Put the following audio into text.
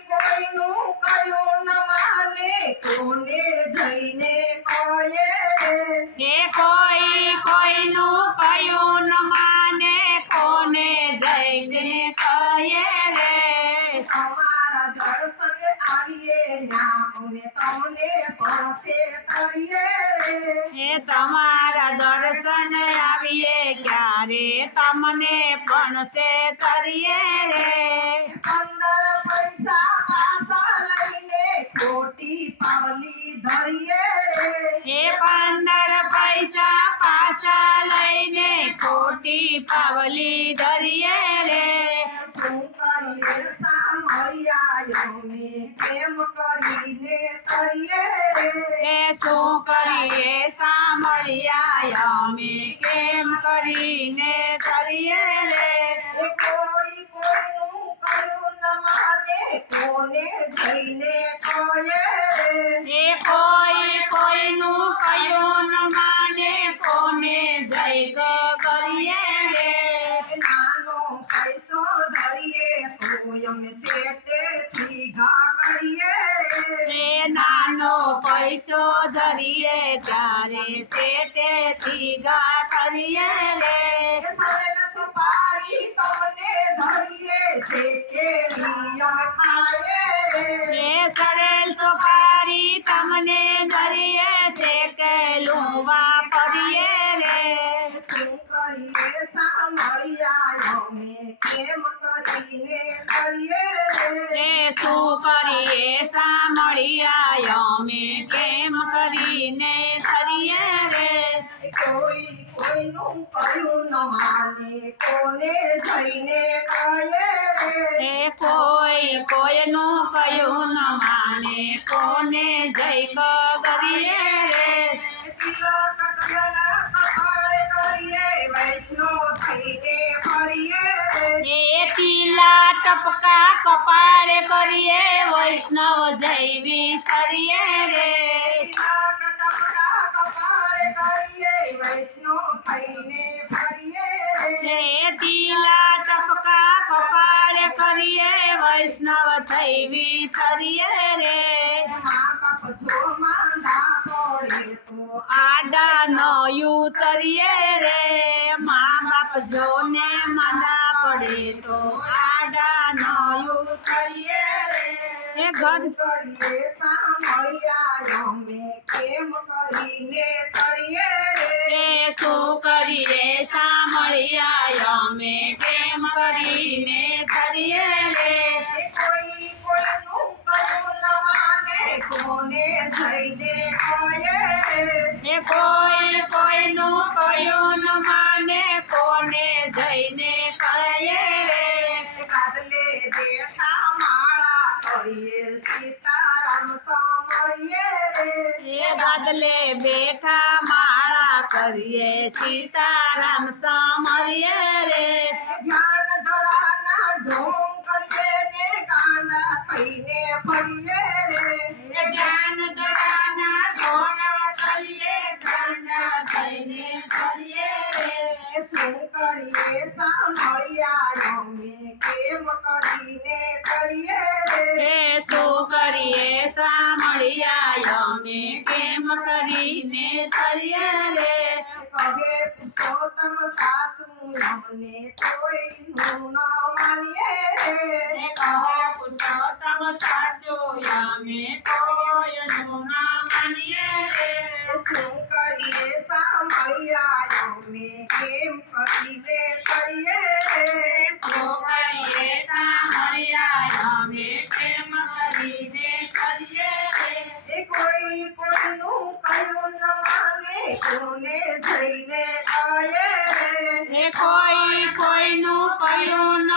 કોઈનું કયું ન માને કોને જઈને કહે કે કોઈ કોઈનું કયું ન માને કોને જઈને કહે રે તમારા દર્શને આવીએ ના અમે તમને પાસે તરીએ રે એ તમારા દર્શન આવીએ ક્યારે તમને પણ સે તરીએ રે 15 પૈસા પાસા લઈને ખોટી પાવલી ધરીએ રે એ 15 પૈસા પાછા લઈને ખોટી પાવલી ધરીએ રે શું કરીએ સાંભળ્યા અમે કેમ કરીને તરીએ રે એ શું કરીએ સાંભળ્યા અમે કેમ કરીને તરીએ રે કોઈ કોઈનું કયું ન માને કોને જઈને કહે એ કોઈ કોઈનું કયું ન માને કોને જય કરીએ રે નાનો પૈસો ધરીએ તો અમે શેઠેથી ઘા કરીએ એ નાનો પૈસો ધરીએ ત્યારે શેઠેથી ગા કરીએ રે સળેલ સુપારી તમને ધરીએ શેકેલી અમે ખાઈએ એ સડેલ સોપારી તમને ધરીએ શેકેલું વાપરીએ રે શું કરીએ સાંભળ્યા અમે કેમ કરીને કરીએ એ શું કરીએ સાંભળ્યા અમે કેમ કરીને કરીએ રે કોઈ કોઈનું કયું ન માને કોને જઈને કહે એ કોઈ કોઈનું કયું ન માને કોને જય કરીએ રે તિલક કટકના કપાળે કરીએ વૈષ્ણવ થઈને ફરીએ એ તીલા ટપકા કપાળે કરીએ વૈષ્ણવ જૈવી સરીએ રે તિલક ટપકા કપાળે કરીએ વૈષ્ણવ થઈને ફરીએ એ તીલા ટપકા કપાળે કરીએ વૈષ્ણવ થૈવી સરીએ રે મા બાપ જો માંદા પડે તો આડા ન ઉતરીએ રે મા બાપ જોને માંદા પડે તો આડા ન ઉતરીએ રે એ ઘર કરીએ સાંભળ્યા અમે કેમ કરીને કરીએ એ શું કરીએ સાંભળ્યા અમે કેમ કરીને કરીએ રે કોઈ કોઈનું કયું ન માને કોને જઈને કહે એ કોઈ કોઈનું કયું ન માને કોને જઈને કહે રે કાદલે બેઠા માળા કરીએ સીતારામ સાંભળીએ રે એ ગાદલે બેઠા માળા કરીએ સીતારામ સમરીએ રે ધ્યાન ધરાના ઢોંગ કરીએ ને ગાંડા થઈને ફરીએ રે ધ્યાન ધરાના ઘોડા કરીએ ગાંડા થઈને ફરીએ રે શું કરીએ સાંભળ્યા અમે કેમ કરીને કરીએ રે એ શું કરીએ સાંભળ્યા અમે કેમ કરીને કરીએ રે કહે પુરુષોત્તમ સાસુ અમને કોઈનું ન માનીએ રે એ કહો પુરુષોત્તમ સાચો અમે કોઈનું ના માનીએ રે શું કરીએ સાંભળ્યા અમે કેમ કરીને કરીએ રે શું કરીએ સાંભળ્યા અમે કેમ કરીને કરીએ રે કોઈ કોઈનું કયું ન માને કોને જઈને કહે રે એ કોઈ કોઈનું કયું ન